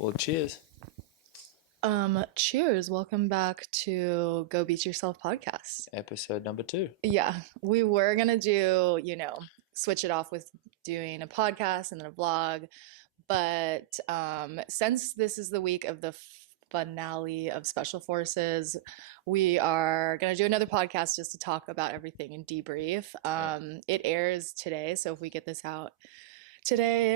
Well, cheers. Cheers. Welcome back to Go Beat Yourself podcast. Episode number 2. Yeah, we were gonna do, switch it off with doing a podcast and then a vlog, but since this is the week of the finale of Special Forces, we are gonna do another podcast just to talk about everything and debrief. It airs today, so if we get this out today,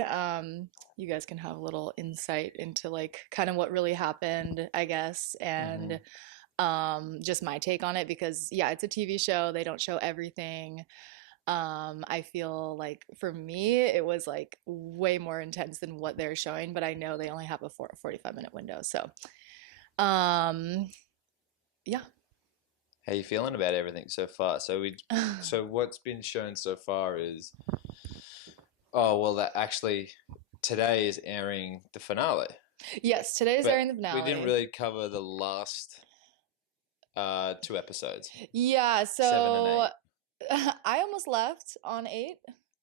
you guys can have a little insight into like kind of what really happened, I guess, and Mm-hmm. just my take on it because yeah, it's a TV show. They don't show everything. I feel like for me, it was like way more intense than what they're showing, but I know they only have a 45-minute window. So, um, yeah. How you feeling about everything so far? So what's been shown so far is, oh well, that actually today is airing the finale, Yes, today's but airing the we didn't finale. really cover the last 2 episodes, Yeah, 7 and 8. so I almost left on 8.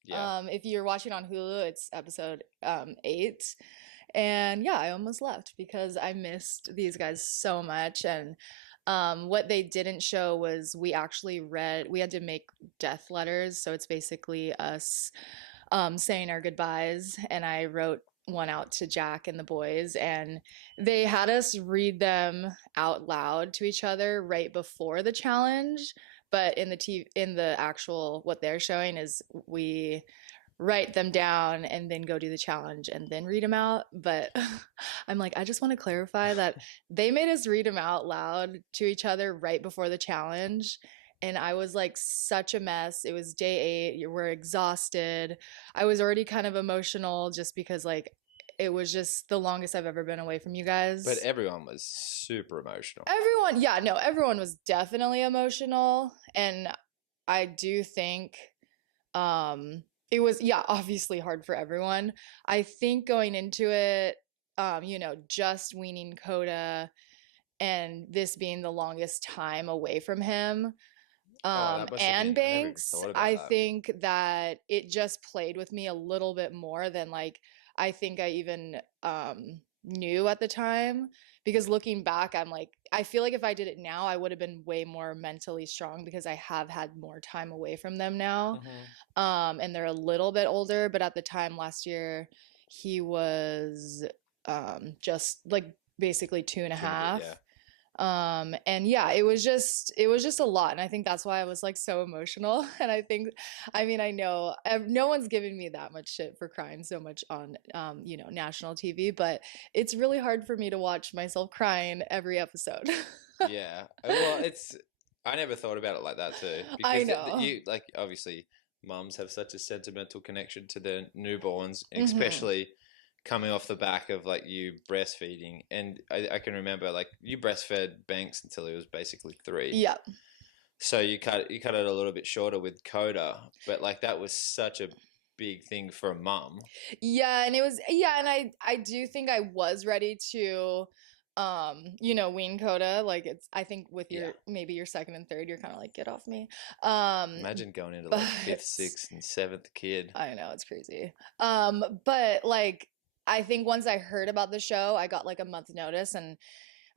Yeah, If you're watching on Hulu, it's episode 8. And yeah, I almost left because I missed these guys so much. And what they didn't show was we had to make death letters. So it's basically us saying our goodbyes. And I wrote one out to Jack and the boys, and they had us read them out loud to each other right before the challenge. But in the actual what they're showing is we write them down and then go do the challenge and then read them out. But I'm like, I just want to clarify that they made us read them out loud to each other right before the challenge. And I was like such a mess. It was day 8. We're exhausted. I was already kind of emotional just because like it was just the longest I've ever been away from you but guys. everyone was super emotional. Everyone, yeah, no, everyone was definitely emotional. And I do think it was, yeah, obviously hard for everyone. I think going into it, just weaning Coda and this being the longest time away from him, Oh, that must have and been. I never even Banks, thought about I that. think that it just played with me a little bit more than like I think I even knew at the time. Because looking back, I'm like, I feel like if I did it now, I would have been way more mentally strong because I have had more time away from them now. Hmm. And they're a little bit older, but at the time last year, he was just like basically two and a Two and a bit, yeah. half. And yeah, it was just a lot, and I think that's why I was like so emotional. And I think, I mean, I know no one's giving me that much shit for crying so much on national TV, but it's really hard for me to watch myself crying every episode. Yeah. Well, I never thought about it like that too, I because know. you like obviously mums have such a sentimental connection to their newborns, Hmm. especially coming off the back of like you breastfeeding. And I can remember like you breastfed Banks until he was basically 3. Yeah. So you cut it a little bit shorter with Coda, but like that was such a big thing for a mum. Yeah, and it was, yeah, and I do think I was ready to wean Coda. Like it's, I think with Yeah. your maybe your second and third, you're kind of like, get off me. Imagine going into like fifth, But sixth, and seventh kid. I know it's crazy. But like I think once I heard about the show, I got like a month notice, and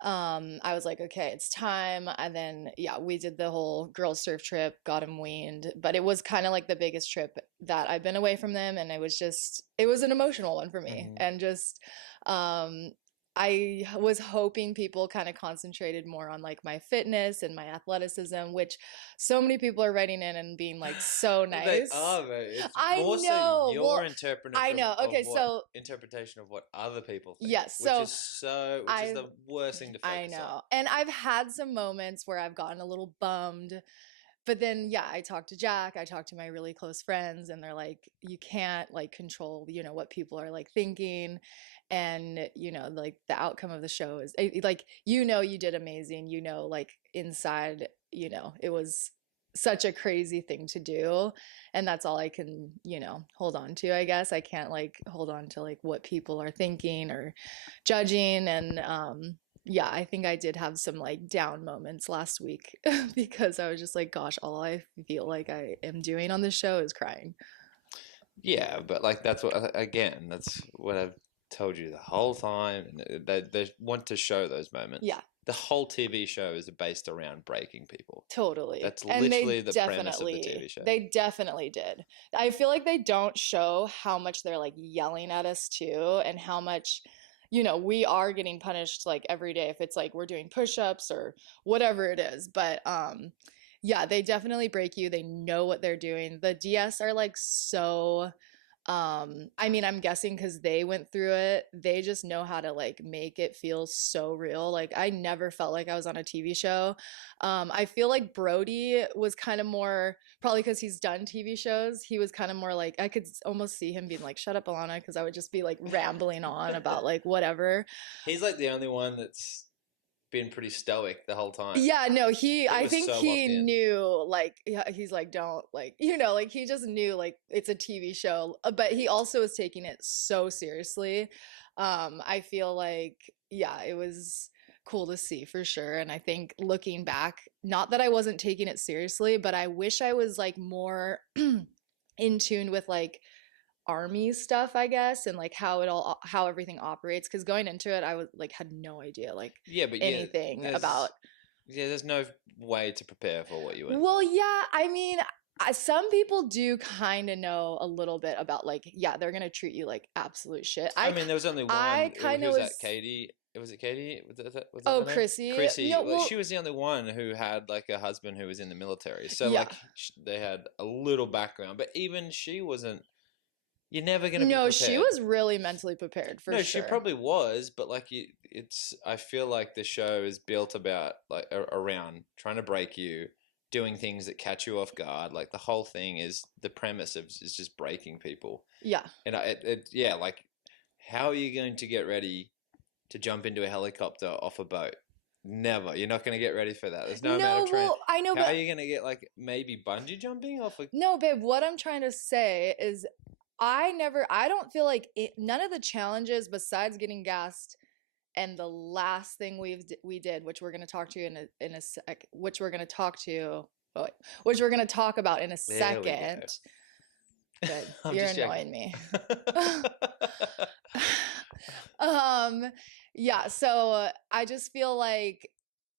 I was like, okay, it's time. And then yeah, we did the whole girls surf trip, got him weaned, but it was kind of like the biggest trip that I've been away from them, and it was an emotional one for me, Hmm. and just um I was hoping people kind of concentrated more on like my fitness and my athleticism, which so many people are writing in and being like so They nice. are, mate. It's I more so know. your Well, I know. Okay, so interpretation of what other people think, yes, so which is I've the worst thing to I focus on. know. And I've had some moments where I've gotten a little bummed. But then, yeah, I talked to Jack, I talked to my really close friends, and they're like, you can't like control, what people are like thinking. And, like the outcome of the show is like, you did amazing, like inside, it was such a crazy thing to do. And that's all I can, hold on to, I guess. I can't like hold on to like what people are thinking or judging. And, yeah, I think I did have some like down moments last week because I was just like, gosh, all I feel like I am doing on this show is crying. Yeah, but like that's what again, that's what I've told you the whole time. And they want to show those moments. Yeah, The whole TV show is based around breaking people. totally. That's And literally the premise of the TV show. they definitely did. I feel like they don't show how much they're like yelling at us too, and how much, we are getting punished like every day if it's like we're doing push-ups or whatever it is. But yeah, they definitely break you. They know what they're doing. The DS are like so I mean, I'm guessing because they went through it, they just know how to like make it feel so real. Like I never felt like I was on a TV show. I feel like Brody was kind of more, probably because he's done TV shows, he was kind of more like, I could almost see him being like, shut up, Alana, because I would just be like rambling on about like whatever. He's like the only one that's been pretty stoic the whole time. Yeah, no, He I was think so he locked in. knew, like, yeah, he's like, don't, like, like, he just knew, like, it's a TV show, but he also was taking it so seriously. I feel like, yeah, it was cool to see for sure. And I think looking back, not that I wasn't taking it seriously, but I wish I was, like, more in tune with, like, army stuff, I guess, and like how everything operates, because going into it I was like had no idea like Yeah, but anything about. there's no way to prepare for what you went Well, through. yeah, I mean, some people do kind of know a little bit about like, yeah, they're gonna treat you like absolute shit. I mean, there was only I one. kind Who of was that? was. Katie. Was it Katie? Was that Oh, her name? Chrissy. Chrissy. No, Like, she well, was the only one who had like a husband who was in the military. So yeah. like they had a little background, but even she wasn't. You're never gonna be No, she prepared. was really mentally prepared for No, she sure. probably was, but like it's. I feel like the show is built about like around trying to break you, doing things that catch you off guard. Like the whole thing is the premise of is just breaking people. Yeah. And yeah, like how are you going to get ready to jump into a helicopter off a boat? Never. You're not going to get ready for that. There's no amount No, of training. well, I know, How are but you going to get like maybe bungee jumping off a? no, babe, what I'm trying to say is I don't feel like none of the challenges besides getting gassed and the last thing we did, which we're going to talk to in a sec, which we're going to talk to, oh, wait, which we're going to talk about in a There we go. second. Good. I'm You're just annoying me. joking. Yeah, so I just feel like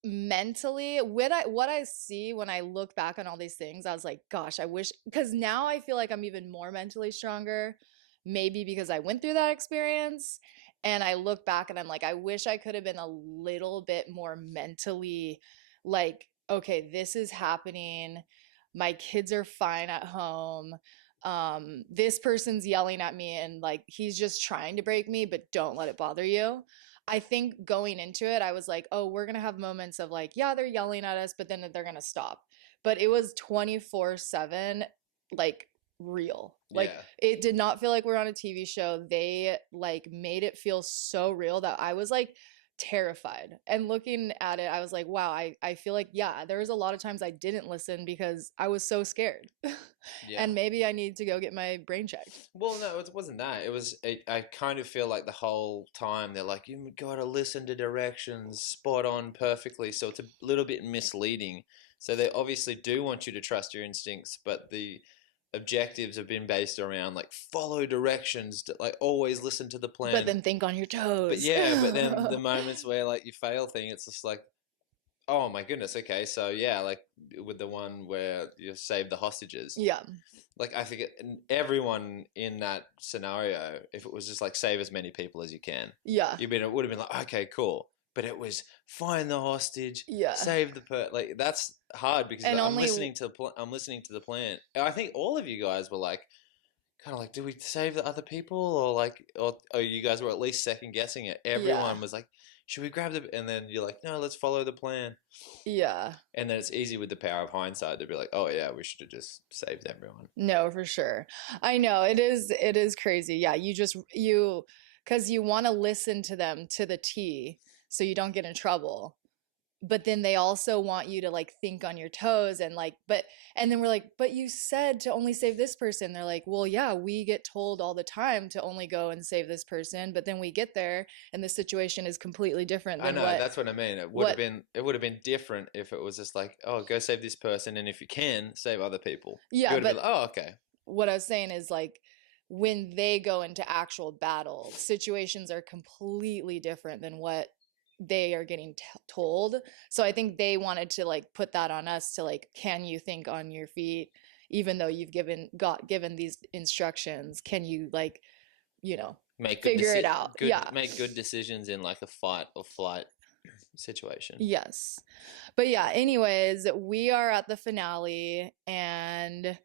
mentally what I see when I look back on all these things, I was like, gosh, I wish, because now I feel like I'm even more mentally stronger, maybe because I went through that experience. And I look back and I'm like, I wish I could have been a little bit more mentally like, okay, this is happening. My kids are fine at home. This person's yelling at me and like he's just trying to break me, but don't let it bother you. I think going into it, I was like, oh, we're gonna have moments of like, yeah, they're yelling at us, but then they're gonna stop. But it was 24/7, like real. Like Yeah. it did not feel like we're on a TV show. They like made it feel so real that I was like terrified. And looking at it, I was like, wow, I feel like, yeah, there was a lot of times I didn't listen because I was so scared. Yeah. And maybe I need to go get my brain checked. Well, no, it wasn't that. It was. I kind of feel like the whole time they're like, you got to listen to directions spot on perfectly. So it's a little bit misleading. So they obviously do want you to trust your instincts, but the objectives have been based around like follow directions, like always listen to the plan. But then think on your toes. But yeah, but then the moments where like you fail thing, it's just like, oh my goodness, okay, so yeah, like with the one where you save the hostages. Yeah. Like I think everyone in that scenario, if it was just like save as many people as you can, Yeah. it would have been like, okay, cool. But it was find the hostage, Yeah. save the like that's hard because And I'm listening to the plan. I think all of you guys were like kind of like, do we save the other people or like or you guys were at least second guessing it. Everyone was like, should we grab the, and then you're like, no, let's follow the plan. Yeah. And then it's easy with the power of hindsight to be like, oh yeah, we should have just saved everyone. No, for sure. I know it is crazy. Yeah, because you want to listen to them to the T so you don't get in trouble. But then they also want you to like think on your toes and like, and then we're like, but you said to only save this person. They're like, well, yeah, we get told all the time to only go and save this person, but then we get there and the situation is completely different I than know, what. that's what I mean. It would have been different if it was just like, oh, go save this person, and if you can, save other people. Yeah, You would have but been like, oh, okay. what I was saying is like when they go into actual battle, situations are completely different than what they are getting told. So I think they wanted to like put that on us to like, can you think on your feet, even though you've given these instructions? Can you like, you know, Make figure it out? good Yeah. make good decisions in like a fight or flight situation. Yes. But yeah, anyways, we are at the finale, and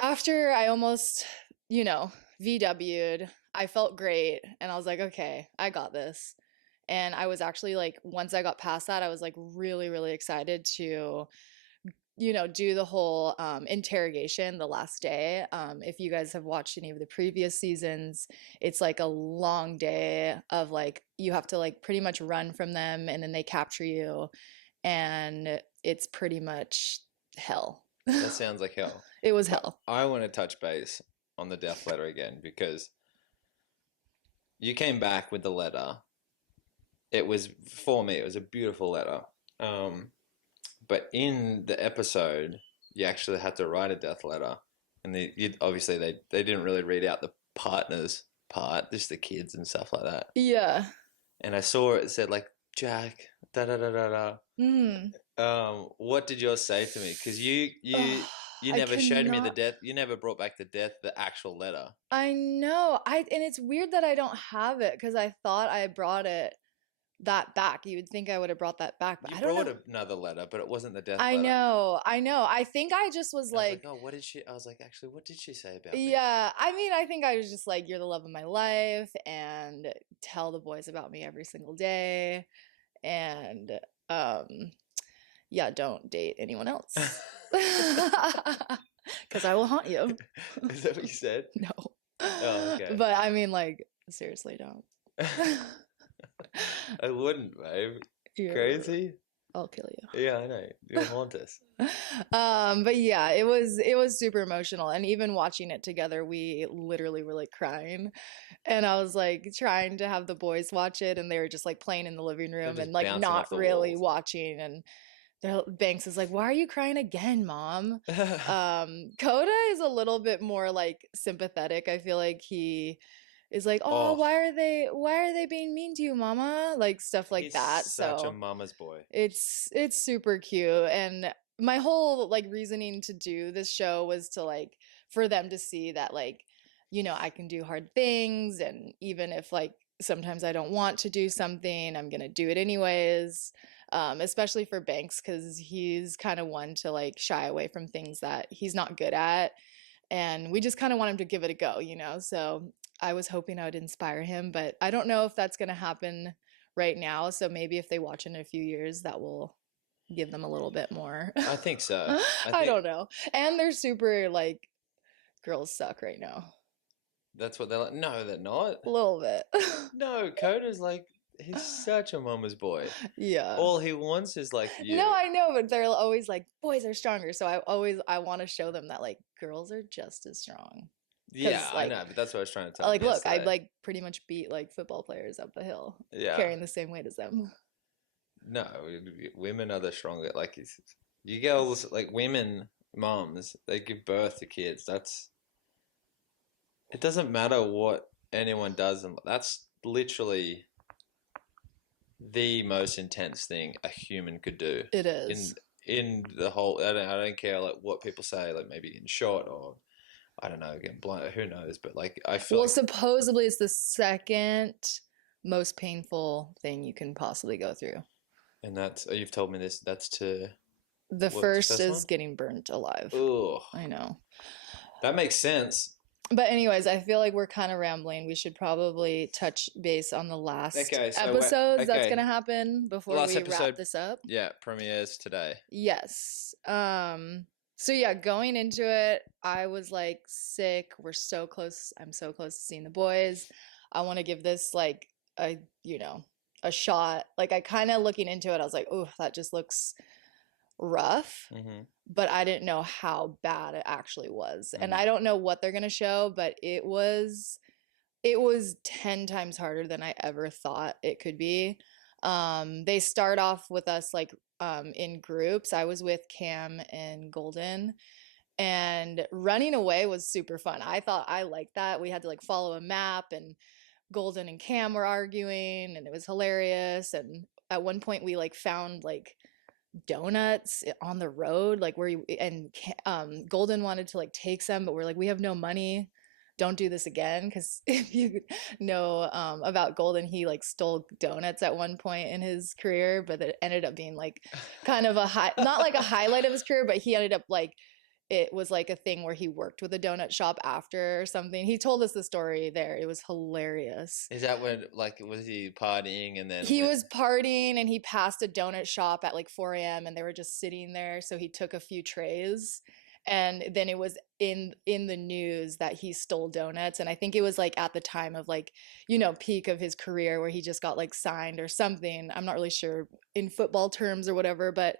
after I almost, VW'd, I felt great and I was like, okay, I got this. And I was actually like, once I got past that, I was like really, really excited to, do the whole interrogation the last day. If you guys have watched any of the previous seasons, it's like a long day of like, you have to like pretty much run from them and then they capture you. And it's pretty much hell. That sounds like hell. It was But hell. I want to touch base on the death letter again because you came back with the letter. It was, for me, it was a beautiful letter. Um, but in the episode, you actually had to write a death letter, and obviously they didn't really read out the partners part, just the kids and stuff like that. Yeah. And I saw it said like Jack, da da da da da. Mm. What did yours say to me? Because you I never showed me the cannot. death. You never brought back the actual letter. I know. And it's weird that I don't have it because I thought I brought that back. You would think I would have brought that back, but You I don't brought know. another letter, but it wasn't the death I letter. know. I know. I think I just was I was like, like, oh, what did she? I was like, actually, what did she say about me? yeah. I mean, I think I was just like, you're the love of my life, and tell the boys about me every single day, and um, yeah, don't date anyone else because I will haunt you. Is that what you said? No. Oh, okay. But I mean, like, seriously, don't. I wouldn't, babe. You're, Crazy? I'll kill you. Yeah, I know. You'll haunt us. But yeah, it was super emotional, and even watching it together, we literally were like crying, and I was like trying to have the boys watch it, and they were just like playing in the living They're room and just like bouncing not off the really walls. watching, and Banks is like, "Why are you crying again, Mom?" Coda is a little bit more like sympathetic. I feel like he is like, "Oh, Oh, why are they being mean to you, Mama?" Like stuff like he's that. such a So mama's boy. it's super cute, and my whole like reasoning to do this show was to like for them to see that like I can do hard things, and even if like sometimes I don't want to do something, I'm gonna do it anyways. Especially for Banks because he's kind of one to like shy away from things that he's not good at, and we just kind of want him to give it a go. So I was hoping I would inspire him, but I don't know if that's gonna happen right now. So maybe if they watch in a few years, that will give them a little bit more. I think so. I I think don't know. And they're super like girls suck right now. that's what they're like. No, they're not. A little bit. No, Coda's like, he's such a mama's boy. Yeah. All he wants is like No, you. I know, but they're always like boys are stronger. So I want to show them that like girls are just as strong. Yeah, Cuz I know, but that's what I was trying to tell him like look, I yesterday. like pretty much beat like football players up the hill Yeah. carrying the same weight as them. No, women are the stronger. Like you girls, like women, moms, they give birth to kids. It doesn't matter what anyone does, and that's literally the most intense thing a human could do. It is. In in the whole, I don't care like what people say, like maybe getting shot or I don't know, getting blind. Who knows? But like I feel Well, like, supposedly it's the second most painful thing you can possibly go through. and that's you've told me this. That's to The what's the first first is one? getting burnt alive. Oh, I know. that makes sense. But anyways, I feel like we're kind of rambling. We should probably touch base on the last Okay, so episodes that's going to okay, happen before last we wrap episode, this up. yeah, premieres today. Yes. So yeah, going into it, I was like sick. We're so close. I'm so close to seeing the boys. I want to give this like a shot. Like I kind of looking into it, I was like, "Oh, that just looks rough." Mm-hmm. But I didn't know how bad it actually was. And I Mm. don't know what they're going to show, but it was 10 times harder than I ever thought it could be. They start off with us like in groups. I was with Cam and Golden, And running away was super fun. I thought I liked that. We had to like follow a map, and Golden and Cam were arguing, and it was hilarious. And at one point we like found like donuts on the road, like where you and Golden wanted to like take some, but we're like, we have no money. Don't do this again. Because if you know about Golden, he like stole donuts at one point in his career, but it ended up being like kind of a high, not like a highlight of his career, but he ended up like it was like a thing where he worked with a donut shop after or something. He told us the story there. It was hilarious. Is that when, like, was he partying and then He went? was partying and he passed a donut shop at like 4 a.m. and they were just sitting there. So he took a few trays, and then it was in the news that he stole donuts. And I think it was like at the time of like, peak of his career where he just got like signed or something. I'm not really sure in football terms or whatever, but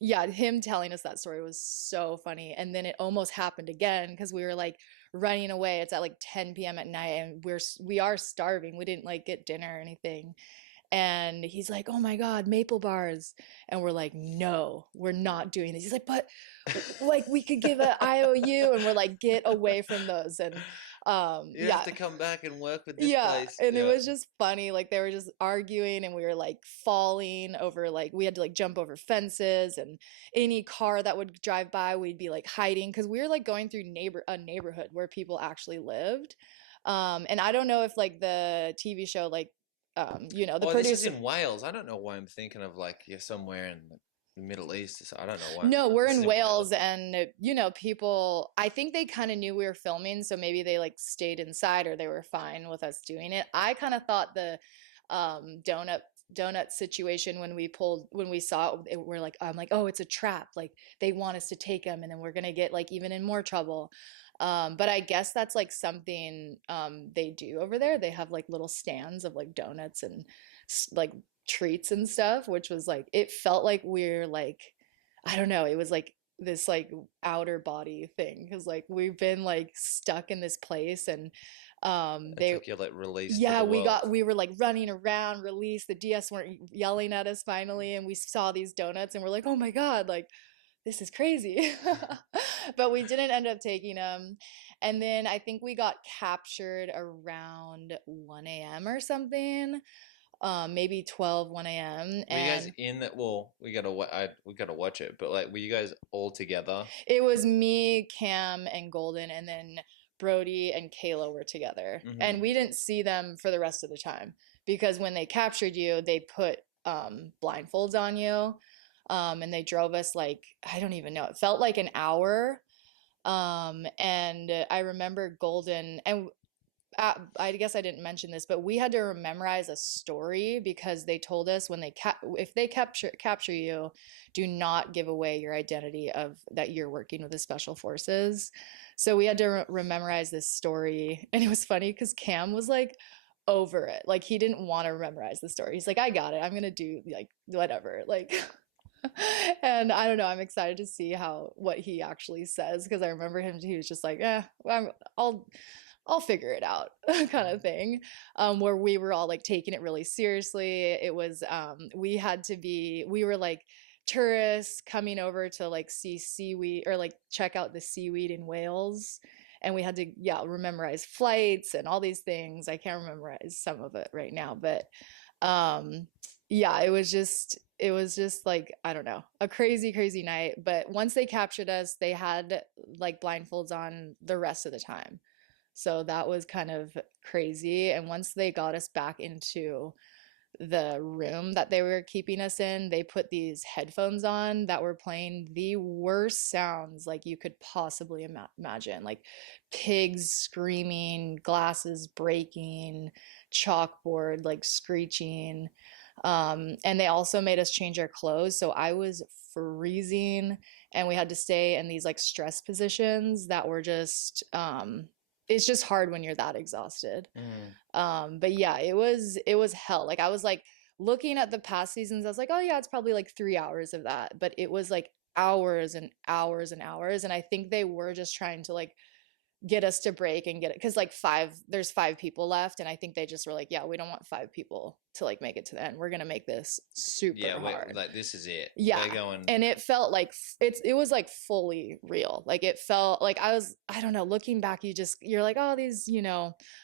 yeah, him telling us that story was so funny. And then it almost happened again because we were like running away. It's at like 10 p.m. at night, and we are starving. We didn't like get dinner or anything. And he's like, "Oh my God, maple bars." And we're like, "No, we're not doing this." He's like, "But like we could give a IOU." And we're like, "Get away from those." And You have yeah, to come back and work with this yeah, place. and it Yeah. was just funny. Like they were just arguing, and we were like falling over, like we had to like jump over fences, and any car that would drive by, we'd be like hiding because we were like going through a neighborhood where people actually lived. And I don't know if like the TV show, like the Oh, this is producer. in Wales. I don't know why I'm thinking of like you're somewhere in the Middle East. So I don't know why. No, we're This is in in Wales, Wales. and people, I think they kind of knew we were filming, so maybe they like stayed inside or they were fine with us doing it. I kind of thought the donut situation when we saw it, we're like, I'm like, "Oh, it's a trap. Like they want us to take them and then we're going to get like even in more trouble." But I guess that's like something they do over there. They have like little stands of like donuts and like treats and stuff, which was like it felt like we're like I don't know, it was like this like outer body thing because like we've been like stuck in this place. And It's they like you're like released to yeah, the world. we were like running around, released, the DS weren't yelling at us finally, and we saw these donuts and we're like, "Oh my God, like this is crazy." But we didn't end up taking them. And then I think we got captured around 1 a.m. or something, maybe 12, 1 a.m. Were you guys And in that? Well, we gotta watch it. But like, were you guys all together? it was me, Cam, and Golden, and then Brody and Kayla were together. And Hmm. we didn't see them for the rest of the time because when they captured you, they put blindfolds on you. And they drove us like, I don't even know, it felt like an hour. And I remember Golden, and I guess I didn't mention this, but we had to memorize a story because they told us when if they capture you, do not give away your identity of that you're working with the special forces. So we had to memorize this story, and it was funny because Cam was like over it, like he didn't want to memorize the story. He's like, "I got it. I'm gonna do like whatever." Like and I don't know, I'm excited to see how what he actually says because I remember him, he was just like, I'll figure it out kind of thing. Where we were all like taking it really seriously. It was we were like tourists coming over to like see seaweed or like check out the seaweed in Wales. And we had to, yeah, memorize flights and all these things. I can't memorize some of it right now, but um yeah, it was just like I don't know, a crazy crazy night. But once they captured us, they had like blindfolds on the rest of the time, so that was kind of crazy. And once they got us back into the room that they were keeping us in, they put these headphones on that were playing the worst sounds like you could possibly imagine, like pigs screaming, glasses breaking, chalkboard like screeching. And they also made us change our clothes. So I was freezing, and we had to stay in these like stress positions that were just it's just hard when you're that exhausted. Mm. But yeah, it was hell. Like I was like looking at the past seasons, I was like, "Oh yeah, it's probably like 3 hours of that." But it was like hours and hours and hours. And I think they were just trying to like get us to break and get it because like there's 5 people left, and I think they just were like, yeah, we don't want 5 people to like make it to the end. We're gonna make this super Yeah, we're hard. like, this is it. We're Yeah. going. And it felt like it was like fully real. Like it felt like I don't know, looking back, you're like, oh, these,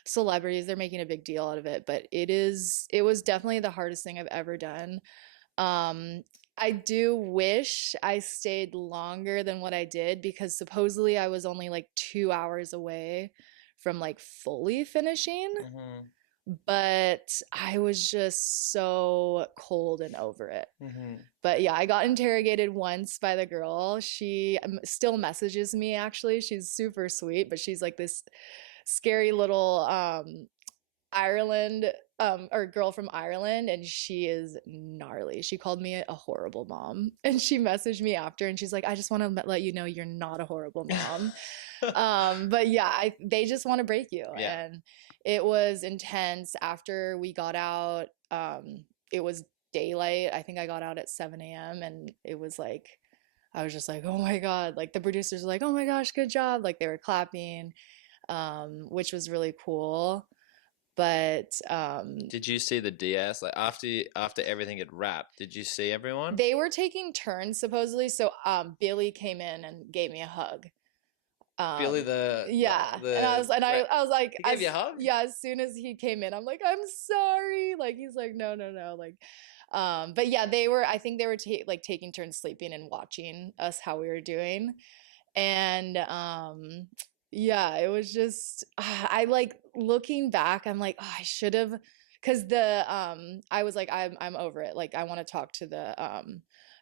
celebrities, they're making a big deal out of it. But it was definitely the hardest thing I've ever done. Um, I do wish I stayed longer than what I did because supposedly I was only like 2 hours away from like fully finishing, Mm-hmm. but I was just so cold and over it. Mm-hmm. But yeah, I got interrogated once by the girl. She still messages me actually. She's super sweet, but she's like this scary little Ireland or girl from Ireland, and she is gnarly. She called me a horrible mom, and she messaged me after and she's like, I just want to let you know you're not a horrible mom. But yeah, they just want to break you. Yeah. And it was intense after we got out. It was daylight. I think I got out at 7 a.m. and it was like I was just like, oh my God. Like the producers were like, oh my gosh, good job. Like they were clapping, which was really cool. But Did you see the DS? Like after everything had wrapped, did you see everyone? they were taking turns supposedly. So Billy came in and gave me a hug. Billy the Yeah, the and I was like, he gave you a hug? yeah, as soon as he came in, I'm like, I'm sorry. Like he's like, no, no, no. Like, but yeah, I think they were like taking turns sleeping and watching us how we were doing, and yeah, it was just I like looking back, I'm like, oh, I should have, because I was like, I'm over it. Like I want to talk to the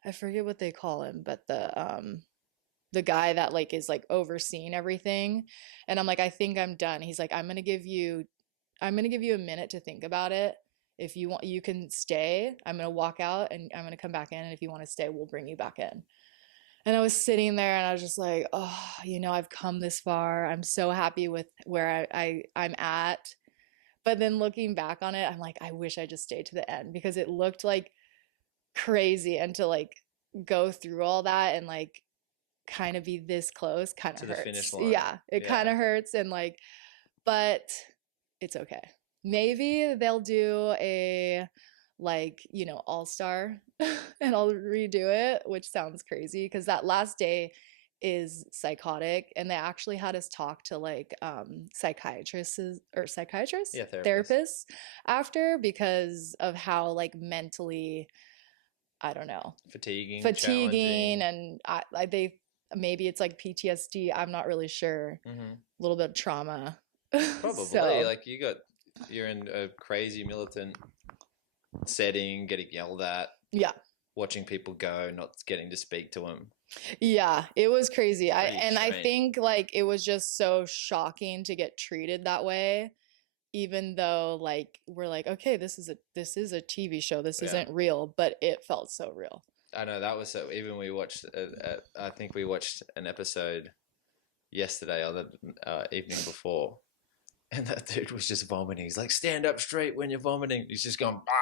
I forget what they call him, but the guy that like is like overseeing everything, and I'm like, I think I'm done. He's like, I'm gonna give you a minute to think about it. If you want, you can stay. I'm gonna walk out and I'm gonna come back in, and if you want to stay, we'll bring you back in. And I was sitting there and I was just like, oh, I've come this far. I'm so happy with where I'm at. But then looking back on it, I'm like, I wish I just stayed to the end because it looked like crazy, and to like go through all that and like kind of be this close kind of To the finish hurts. line. Yeah, it kind Yeah. of hurts, and like, but it's okay. Maybe they'll do a like, all-star and I'll redo it, which sounds crazy because that last day is psychotic, and they actually had us talk to like psychiatrists or psychiatrists, Yeah, therapist. therapists after, because of how like mentally, I don't know, Fatiguing, fatiguing, challenging. and they maybe it's like PTSD. I'm not really sure. Mm-hmm. A little bit of trauma. Probably. So Like you're in a crazy militant setting, getting yelled at, yeah, watching people go, not getting to speak to them. yeah, it was crazy. Pretty I extreme. think like it was just so shocking to get treated that way, even though like we're like, okay, this is a TV show. This Yeah. isn't real, but it felt so real. I know that was so. Even we watched. I think we watched an episode yesterday or the evening before, and that dude was just vomiting. He's like, "Stand up straight when you're vomiting." He's just going. "Ah!"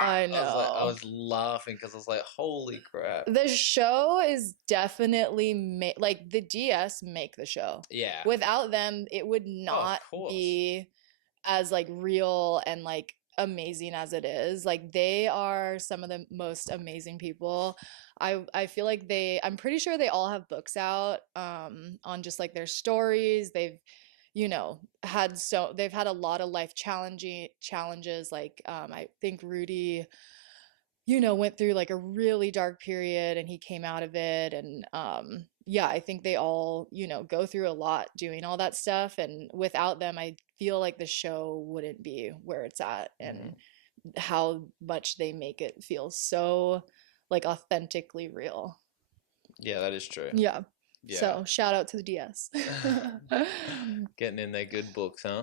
I I know. was laughing because I was like, "Holy crap!" The show is definitely like the DS make the show. Yeah. Without them, it would Oh, of not course. be as like real and like amazing as it is. Like they are some of the most amazing people. I feel like I'm pretty sure they all have books out on just like their stories. They've had a lot of life challenging challenges. Like I think Rudy, went through like a really dark period and he came out of it. And yeah, I think they all, go through a lot doing all that stuff. And without them, I feel like the show wouldn't be where it's at, Mm-hmm. and how much they make it feel so like authentically real. Yeah, that is true. Yeah. Yeah. So shout out to the DS. Getting in their good books, huh?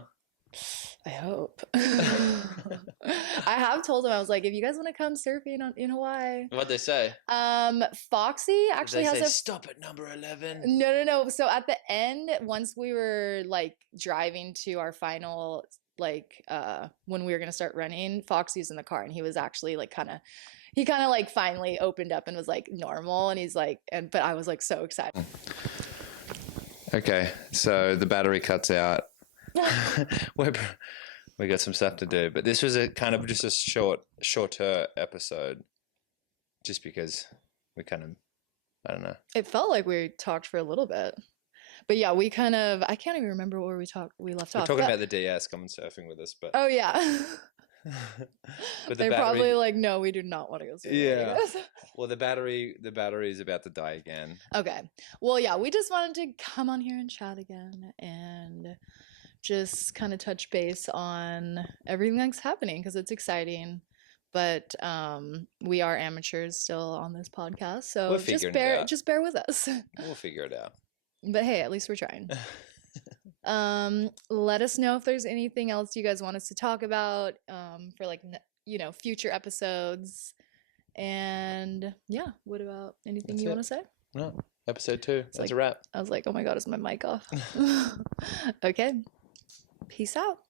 I hope. I have told them, I was like, if you guys want to come surfing in Hawaii. What'd they say? Foxy Did actually they has say a stop at number 11? no, no, no. So at the end, once we were like driving to our final, like when we were gonna start running, Foxy's in the car, and he was actually like he kind of like finally opened up and was like normal, and he's like, but I was like so excited. Okay, so the battery cuts out. We're, we got some stuff to do, but this was a kind of just a shorter episode, just because we kind of, I don't know. It felt like we talked for a little bit. But yeah, we kind of, I can't even remember where we left We're off. talking But about the DS. Come and surfing with us, but oh yeah. but the They're probably battery, like, no, we do not want to go yeah. surfing. Well, the battery is about to die again. Okay. Well, yeah, we just wanted to come on here and chat again and just kind of touch base on everything that's happening because it's exciting. But we are amateurs still on this podcast, We're so figuring it out. just bear with us. We'll figure it out. But hey, at least we're trying. Let us know if there's anything else you guys want us to talk about for like future episodes. And yeah, what about anything That's you it. want to say? No, episode 2. That's like, a wrap. I was like, oh my God, is my mic off? Okay. Peace out.